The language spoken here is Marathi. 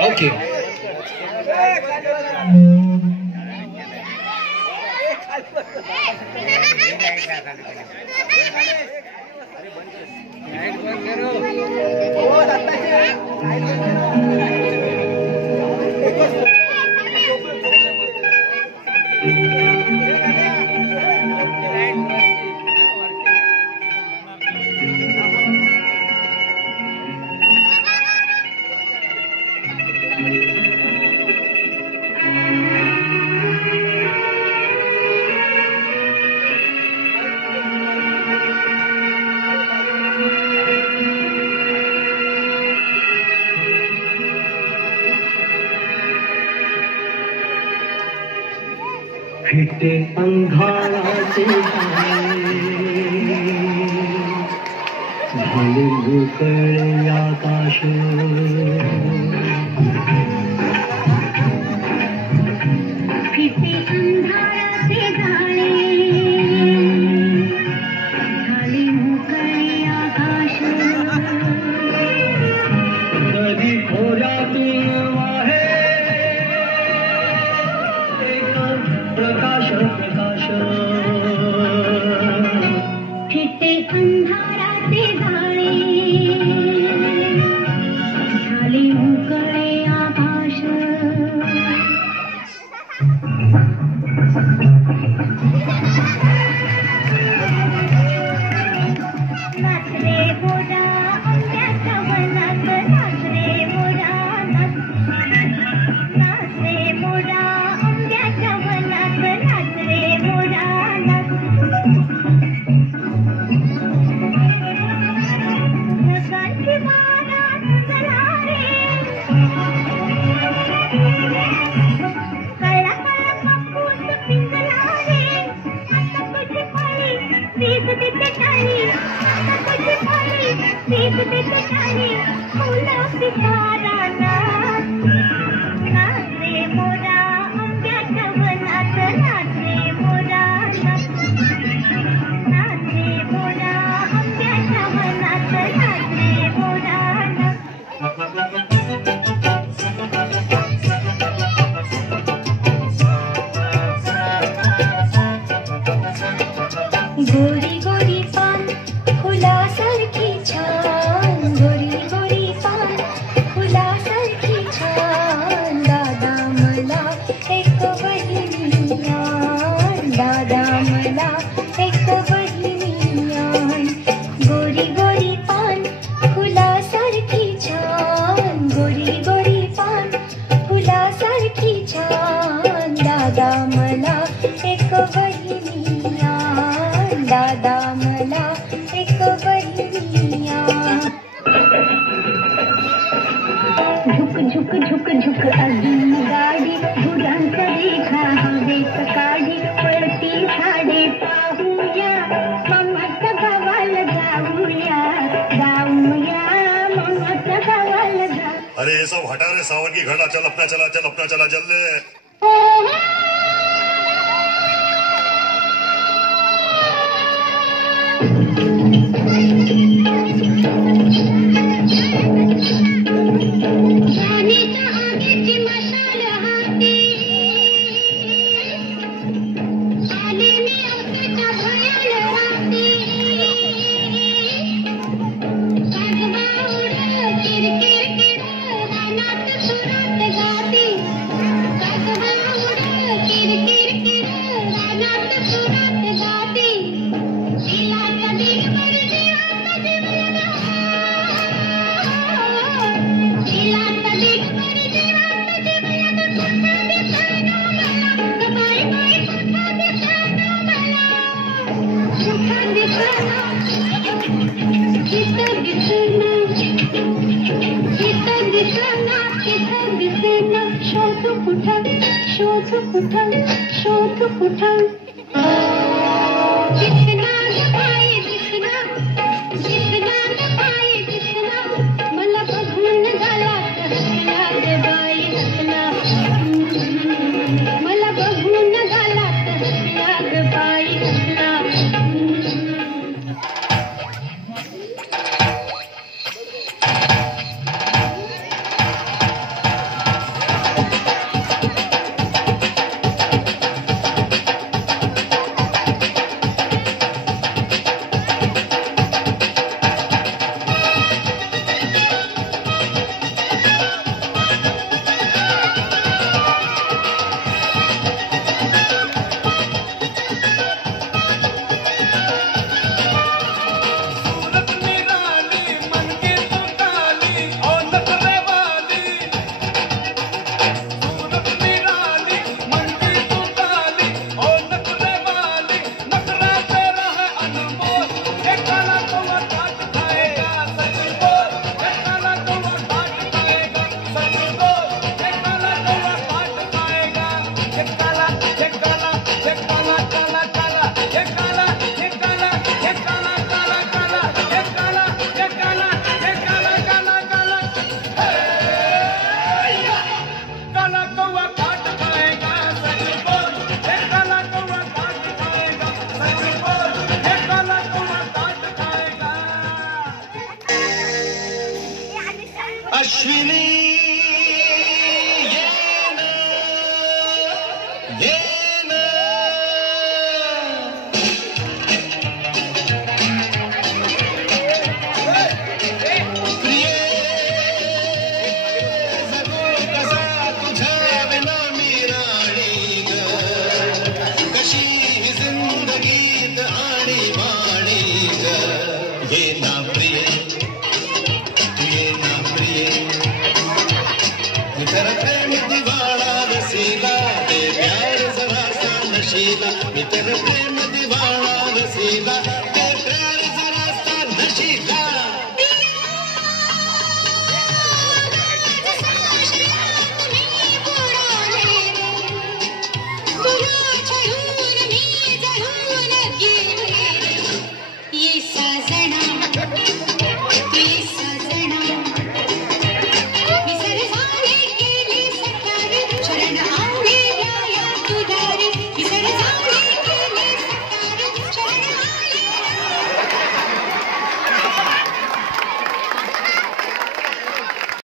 ओके. फिटे अंधाराचे झाले मोकळे आकाश फिटे अंधाराचे झाले झाले मोकळे आकाश कधी खोऱ्यातून वाहे एक प्रकाश प्रकाश फिटे अंधाराचे झाले झाले मोकळे आकाश नाच रे मोरा आंब्याच्या वनात नाच रे मोरा नाच रे मोरा आंब्याच्या वनात नाच रे मोरा नाच ढगांची बारात चला रे कळला कळला कापूस पिंजला रे आता तुझी पाळी वीज देते टाळी आता तुझी पाळी वीज देते टाळी फुलं पिसारा नाच रे मोरा आंब्याच्या वनात नाच रे मोरा नाच रे मोरा आंब्याच्या वनात नाच रे मोरा नाच गोरी गोरी पान फुलासारखी छान गोरी गोरी पान फुलासारखी छान दादा मला एक बहिणी आण दादा मला एक बहिणी आण गोरी गोरी पान फुलासारखी छान गोरी गोरी पान फुलासारखी छान दादा मला एक बहिणी आण दादा मला एक बहिणी आण झुक झुक झुक झुक अजून गाडी गुरांचा रेखा हवेत काढी पळती झाडे पाहूया मामाच्या गावाला जाऊया जाऊया मामाच्या गावाला जा अरे ये सब हटा रे सावन की घड़ा चल अपना चला जल्दी. जानेच्या आगीची मशाल हाती आले मी अवताच्या भयाल राती कागवा उडत किरकिर किर रानात सुरात गाती कागवा उडत किरकिर किर रानात सुरात गाती दिलाचा दिगभर जीवाचा जीवलगा दिलाचा दिगभर जीवाचा जीवलगा कुठं दिसेना मला बाई बाई कुठं दिसेना मला कुठं दिसेना इथं दिसेना इथं दिसेना इथं दिसेना शोध कुठं शोध कुठं शोध कुठं दिसना ग बाई दिसना दिसना ग बाई दिसना मला बघून झाला हसला ग बाई हसला मला बघून झाला हसला ग बाई हसला तेरा प्रेम दीवाना रसीला, ते प्यार जरा सा नशीला, तेरा